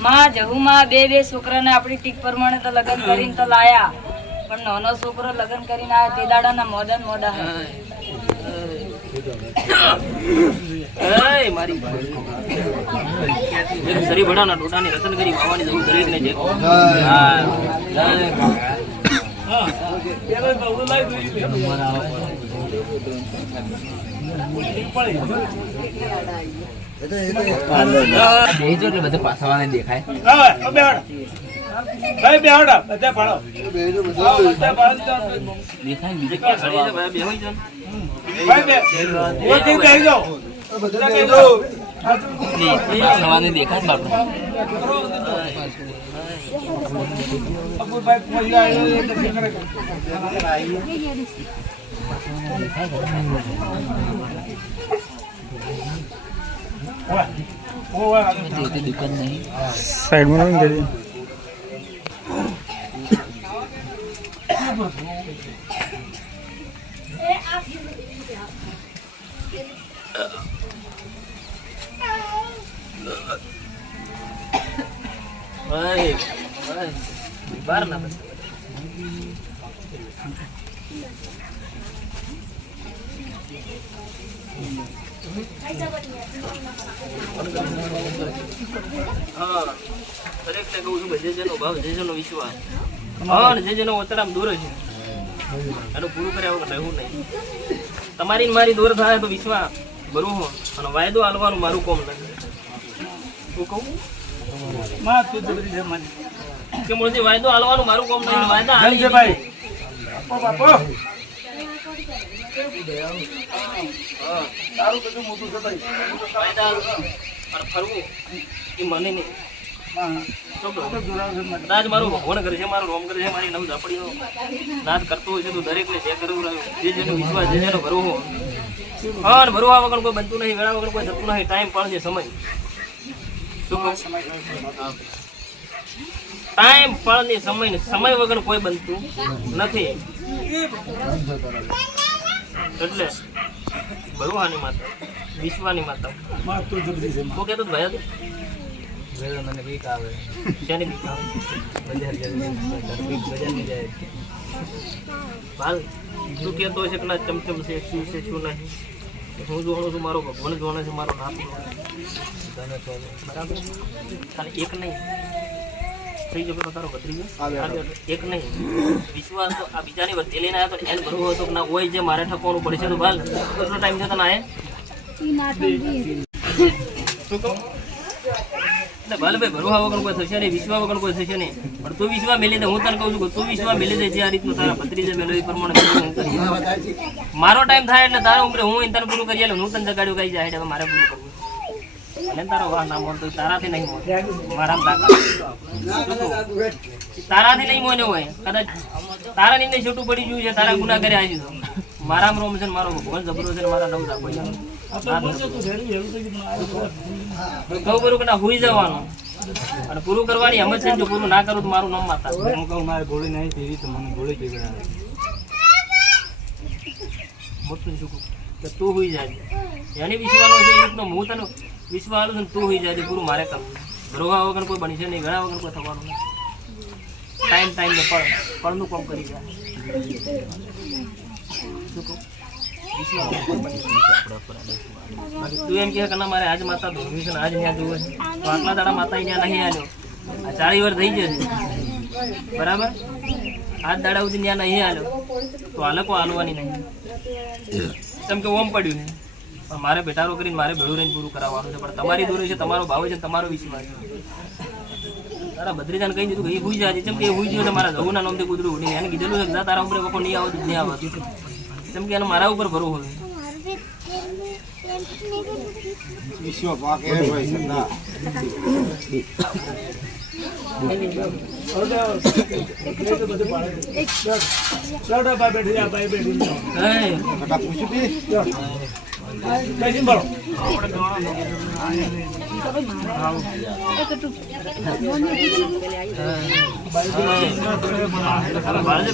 માં જહુમાં બે બે છોકરાને આપણી ટીક પ્રમાણે તો લગ્ન કરીને તો લાયા પણ નાનો છોકરો લગ્ન કરીને આવ્યો તે દાડાના મોડન મોડા. મારી સરી ભડાના ડોડાની રતન કરી વાવાની જરૂર દરેકને છે. દેખાય. દેખાય બીજે ક્યાં સરી છે ભાઈ બેહોઈ છે પાછળવાને દેખાય ને બાપડે તે તે દુકાન નહીં ભાઈ તમારી મારી દૂર થાય તો વિશ્વાસ હો અને વાયદો હાલવાનું મારું કોમ નથી શું કહું કે વાયદો હાલવાનું મારું કોમ નહીં વાયદા હાલી ભાઈ વાયદા હાલવાનું. ફરવું એ મને નહીં રાજ મારું ભગવાન કરે છે મારું રોમ કરે છે મારી નવ ઝાપડીનો નાદ કરતો હોય છે તો દરેકને જે કરવું રહ્યું જે જેનો વિશ્વાસ જે જેનો ભરવો હા ભરવા વગર કોઈ બનતું નહીં વેળા વગર કોઈ થતું નહીં ટાઈમ પણ છે સમય? ટાઈમ પણ ને સમય ને સમય વગર કોઈ બનતું નથી. એટલે ભરવાની માતા વિશ્વાની માતા. તો કહેતો ભાઈ વેલો મને બીક આવે. શેની બીક આવે? બજાર જાય બજારની જાય. ભાલ તું કહેતો હોય છે કે ચમચમ છે શું છે શું નહીં? હું જોવાનું છું મારો ભગવાન જોવાનો છે મારો તો બરાબર? ખાલી એક નહીં. થઈ ગયો તારો ભત્રીજો? એક નહીં. વિશ્વાસ તો આ બીજાની વચ્ચે લઈને આવ્યો તો એને ભરવો હતો કે ના હોય જે મારે ઠકવાનું પડશે તો ભાલ. કેટલો ટાઈમ છે તને આયે? શું કહું? એટલે ભલે ભાઈ કોઈ કોઈ થશે નહીં. પણ તું વિશ્વા મેલી દે હું તને કહું છું કે તું વિશ્વા મેલી દે જે આ તારા ભત્રીજે મેલો એ મારો ટાઈમ થાય એટલે તારા ઉમરે હું તને પૂરું કરી આલું હું તને જગાડ્યું કઈ જાય મારે પૂરું કરવું અને તારો વાહ ના મોન તારાથી નહીં મોન મારા તાકાત તારાથી નહીં મોને હોય. કદાચ તારા નીંદે છૂટું પડી ગયું છે, તારા ગુના કર્યા આવી તો મારામ રોમ છે મારો જબરો છે મારા નવ રાખો કહું કરું કે ના હુઈ જવાનું. અને પૂરું કરવાની હિંમત છે જો પૂરું ના કરું તો મારું નામ માતા. હું કહું મારે ગોળી નહીં તેવી તો મને ગોળી કેવી મોટું શું કે તું હુઈ જાય એની વિશ્વાનો છે હું તને વિશ્વાસ છું તું હોઈ જાય પૂરું મારે કરવું. ભરવા વગર કોઈ બની છે નહીં વેળા વગર કોઈ થવાનું નહીં. ટાઈમ ટાઈમ ને પળ પળનું કામ કરી જાય શું કહું વિશ્વાસ વગર કોઈ બની છે. બાકી તું એમ કે ના, મારે આજ માતા ધોરવી છે આજ ત્યાં જોવે છે. તો આટલા દાડા માતા ત્યાં નહીં આવ્યો આ ચાળી વાર થઈ જશે બરાબર? આજ દાડા સુધી ત્યાં નહીં આવ્યો તો હાલકો હાલવાની નહીં. કેમ કે ઓમ પડ્યું છે. પણ મારે બેટારો કરીને મારે ભેળું રહીને પૂરું કરાવવાનું છે. પણ તમારી દોરે છે, તમારો ભાવ છે તમારો વિશ્વાસ છે. તારા બદ્રીજાને કહી દીધું કે એ હુઈ જાય કેમ કે એ હુઈ ગયો તમારા મારા જવું ના નામથી કૂતરું ઉડીને એને કીધેલું છે તારા ઉપર વખો નહીં આવતું, નહીં આવે કેમ કે એને મારા ઉપર ભરો હોય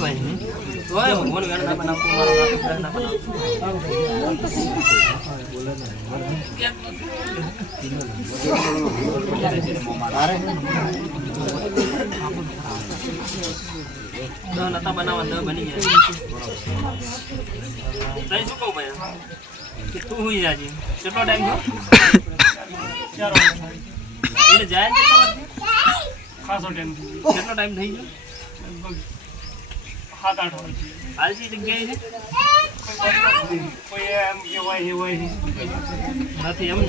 ભાઈ તોય ભગવાન બનાવવા દ બની જાય તઈ શું કહું ભાઈ કે તું હુઈ જાજે કેટલો ટાઈમ થયો એટલે જાય કેટલો ટાઈમ થઈ ગયો સાત આઠ હોય છે હાલ જગ્યાએ છે? કોઈ એમ કહેવાય એ હોય. નથી એમ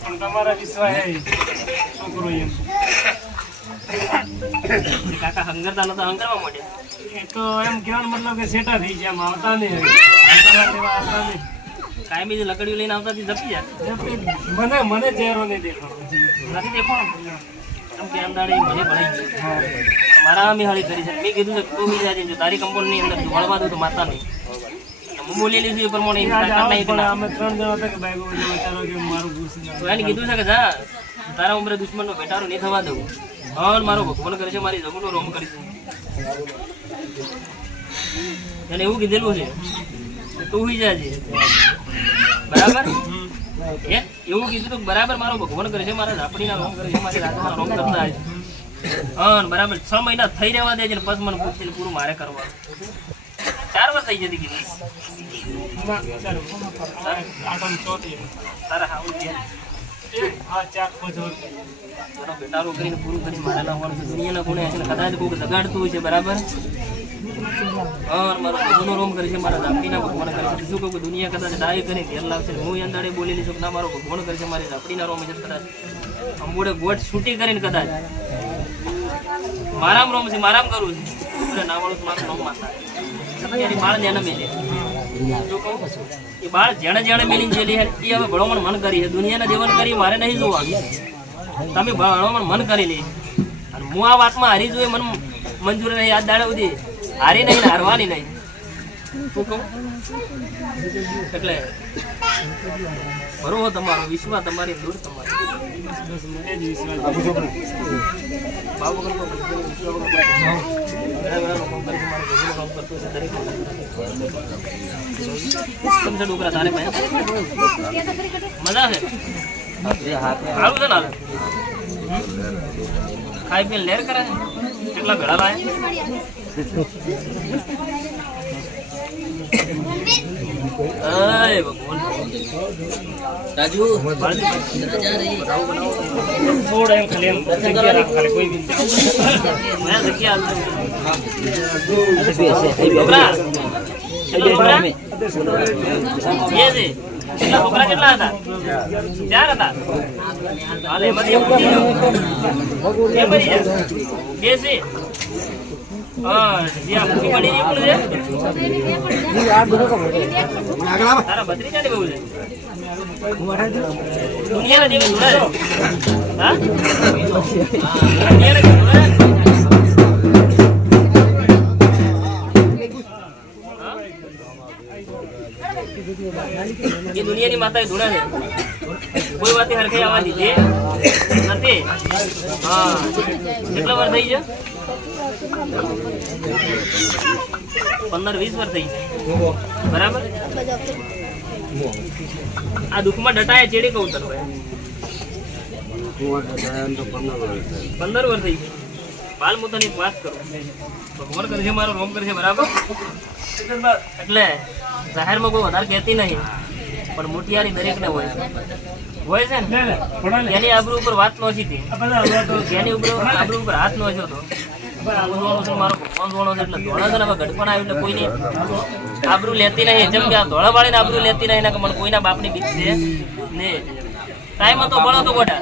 પણ તમારા વિશ્વાસ છોકરો એમ? કાકા હંગરતા નતા હંગરવા માંડ્યા? એ તો એમ કહેવાનો મતલબ કે સેટા થઈ ગયા એમ આવતા નહીં આવતા નહીં. કાયમી જે લકડીઓ લઈને આવતા જપી જાય મને મને ચહેરો નહીં દેખાડો નથી દેખો એમ કે અંદાડે મને ભણાઈ મારા અમે હાળી કરી છે. મેં કીધું છે તું મી જાજે જો તારી કંપની અંદર વળવા દઉં તો માતા નહીં. બોલી લીધું એ પ્રમાણે એની તાકાત નહીં પણ અમે ત્રણ જણા હતા કે બાઈક વિચારો કે મારું તો એને કીધું છે કે જા તારા ઉમરે દુશ્મનનો ભેટારો નહીં થવા દઉં. હન મારો ભગવાન કરે છે મારી જમુનો રોમ કરી છે એને એવું કીધેલું છે તું હુઈ જાજે. બરાબર? હે? એવું કીધું તો બરાબર મારો ભગવાન કરે છે મારા રાપડીના રોમ કરે છે મારી રાતમાં રોમ કરતા છે હન બરાબર છ મહિના થઈ રહેવા દે છે ને પછી મને પૂછીને પૂરું મારે કરવાનું ચાર વર્ષ થઈ જતી કીધી સારા હા કરીને પૂરું કરી મારે લાવવાનું છે દુનિયાના કોણે હશે ને કદાચ કોઈક હોય છે બરાબર હા મારો બધુનો રોમ કરે છે મારા ઝાપડીના ભગવાન કરે છે. શું કહું દુનિયા કદાચ ડાય કરીને ઘેર લાવશે હું અંદાડે બોલેલી છું ના મારો ભગવાન છે મારી ઝાપડીના રોમ છે કદાચ અંબોડે ગોટ છૂટી કરીને કદાચ મારામ રોમ છે મારામ કરું છે ના વાળું મારું રોમ માતા મેલે. એ બાળ જેણે જેણે મિલિંગ જેલી હે એ હવે મન કરી હે દુનિયાના દેવન કરી મારે નહીં જોવાનું તમે ભણવામાં મન કરી લે. હું આ વાતમાં હારી જોઈએ મન મંજૂર નહીં. યાદ દાડે સુધી હારી નહીં હારવાની નહીં. એટલે ભરવો તમારો વિશ્વા તમારી દૂર તમારી. ડોકરા તારે? મજા છે સારું છે ને? ખાઈ પી લેર કરે કેટલા ભેળા લાય? રાજુ થોડા એમ ખાલી એમ ખાલી કોઈ બી મેં જગ્યા કેટલા છોકરા? છોકરા હતા? ચાર હતા. હાલે એમાંથી. બે છે. છે. એ દુનિયાની માતા ધૂણા છે. કોઈ વાતે હરખાઈ આવવા દીધી. નથી હા. કેટલા વાર થઈ છે પંદર વીસ વર્ષ થઈ બરાબર? આ દુઃખમાં ડટાય ચેડી કહું તને પંદર વર્ષ થઈ બાલ હું તને વાત કરું. ભગવાન કરશે મારો રોમ કરશે બરાબર? એટલે જાહેરમાં કોઈ વધારે કહેતી નહીં પણ મોટિયારી દરેકને હોય હોય છે ને? એની આબરૂ ઉપર વાત નોચી હતી. એની ઉપર આબરૂ ઉપર હાથ નોચ્યો હતો આવ્યું આબરૂ લેતી નહીં, જેમ કે ધોળા વાળીને આબરૂ લેતી નહીં ને મને કોઈના બાપની બીક છે? ને ટાઈમ હતો ભણો તો ગોટા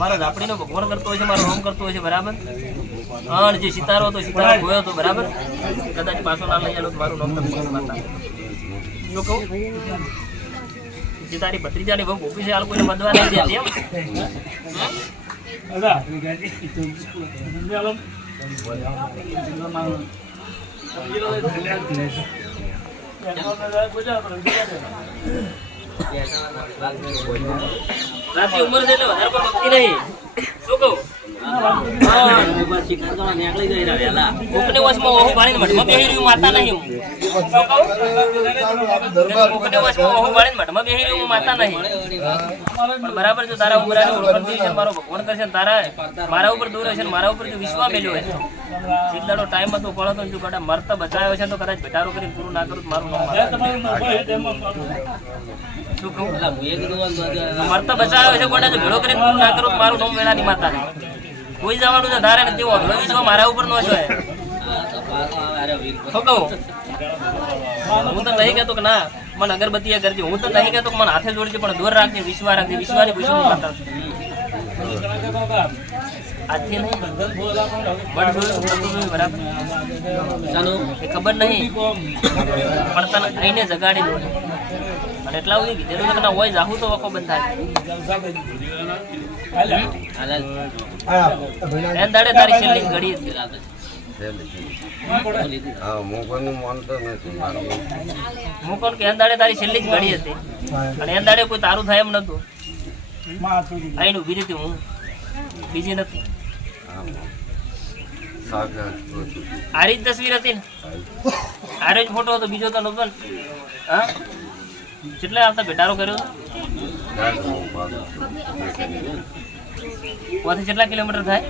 મારો ભગવાન કરતો હોય છે, મારો હોમ કરતો હોય છે, બરાબર? અને જે સિતારો હતો, સિતારો ગયો હતો, બરાબર? કદાચ પાછો ના લઈ માતા કહું? જે તારી ભત્રીજાની બહુ ગોપી છે, આ કોઈને વધવા નહીં દેતી એમ? રાતની ઉંમર છે એટલે વધારે પણ ભક્તિ નહીં. બરાબર જો તારા ને મારો ભગવાન કરશે તારા મારા ઉપર દૂર હશે મારા ઉપર જો વિશ્વાસ મેલ્યો એક દાડો ટાઈમ હતો પડતો જો કદાચ મરતા બચાવ્યો છે તો કદાચ ભેટારો કરીને પૂરું ના કરું મારું નામ મરતા બચાવ્યો છે જો ભેળો કરીને પૂરું ના કરું મારું નામ વેલાની માતા. કોઈ જવાનું છે ધારે નથી તેવો રવિ વિશ્વાસ મારા ઉપર નો છે પાછો હું તો નહીં કહેતો કે ના, મને અગરબત્તી કરજે. હું તો નહીં કહેતો કે મને હાથે જોડજે, પણ દૂર રાખજે, વિશ્વા રાખજે વિશ્વાની પૂછવું માતા. આજથી ખબર નહીં. પણ તને આઈને જગાડી દો. એટલા સુધી કીધેલું હોય, જાહું તો વખો બંધ થાય દાડે તારી છેલ્લી ઘડી જ ઘડી હતી. અને એન દાડે કોઈ તારું થાય એમ નતું. આઈને ઊભી હતી હું. બીજી નથી. આરી જ તસવીર હતી ને? આરે જ ફોટો હતો બીજો તો નતો હા? કેટલા આવતા ભેટારો કર્યો? ત્યાંથી કેટલા કિલોમીટર થાય?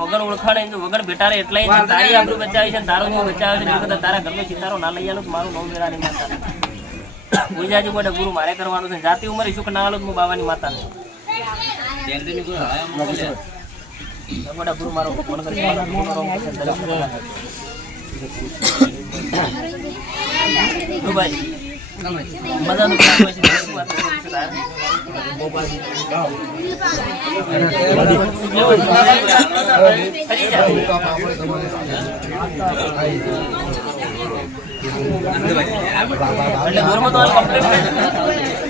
વગર ઓળખાણ તો વગર ભેટારે એટલા ય છે. તારી આપણું બચાવી છે ને તારો હું બચાવે છે ને બધા તારા ઘરનો સિતારો ના લઈ આલો મારું નવ નહીં માતા ગુજરાતી માટે ગુરુ મારે કરવાનું છે. જાતિ ઉંમરે સુખ ના આલો તો હું બાવાની માતા બધા ગુરુ મારો ફોન કરી મારા ગુરુ મારો દરેક બધા.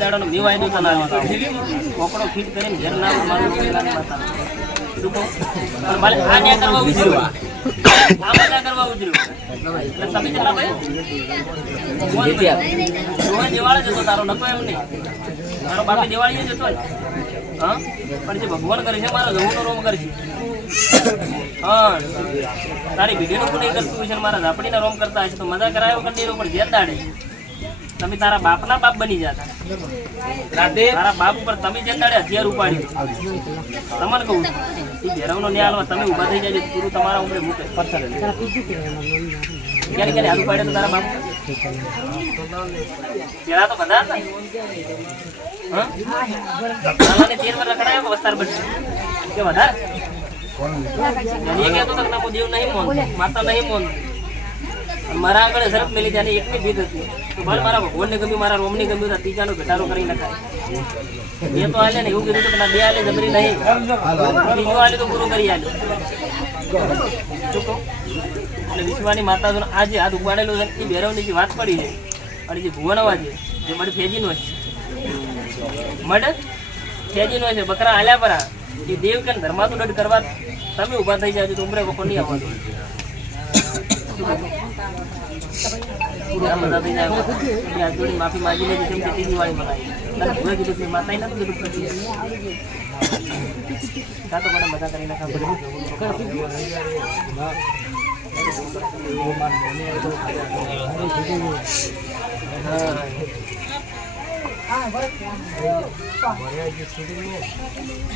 દાડાનો બે વાયદો તને કોકડો ફીટ કરીને ઘેર ના મારું મારે આ ન્યા કરવા ઉજર્યું આ. બધા કરવા ઉજર્યું. તમે કેટલા ભાઈ? રોહન દિવાળી જતો તારો નતો એમ નહીં. તારો બાપે દિવાળી જતો હા? પણ જે ભગવાન કરે છે મારો જવું રોમ કરશે હા. તારી વીડિયો પણ નહીં કરતું છે મારા ઝાપડીના રોમ કરતા હશે તો મજા કરાયો કરી પણ જે દાડે. તમે તારા બાપના બાપ બની જતા. રાતે તારા બાપ ઉપર તમે જે દાડે હથિયાર ઉપાડ્યું. તમને કહું એ ભેરવનો ન્યાય આલવા તમે ઊભા થઈ જાય પૂરું તમારા ઉમરે મૂકે. પથ્થર ક્યારે ક્યારે ઉપાડે તો તારા બાપ? પેલા તો બધા હતા. તેર વાર રખડાયો વસ્તાર બનશે. કે વધારે? એ કહેતો હતો કે ના, નહીં મોન માતા નહીં મોન મારા આગળ ઝડપ મેલી ત્યાંની એકની ભીત હતી. તો ભલે મારા ભગવાનને ગમ્યું, મારા રોમને ગમ્યું હતા ત્રીજાનો ઘટાડો કરી નાખાય. એ તો હાલે ને એવું કીધું કે બે હાલે જબરી નહીં. બીજું હાલે તો પૂરું કરી હાલે એટલે વિશ્વાની માતા આ જે હાથ ઉપાડેલો છે એ ભેરવની જે વાત પડી છે, અને જે ભુવનવા છે જે મઢ ફેજીનો છે. મઢ ફેજીનો છે, બકરા હાલ્યા પરા. એ દેવ કે ધર્માતુ દંડ કરવા તમે ઊભા થઈ જાજો તો ઉમરે વખો નહીં આવવાનું. પૂરા માફી માંગી લેજો કેમ કે તે દિવાળી મનાવી તને કીધું કે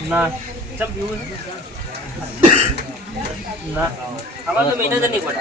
ના ના આવા તો મહિના નહીં પડે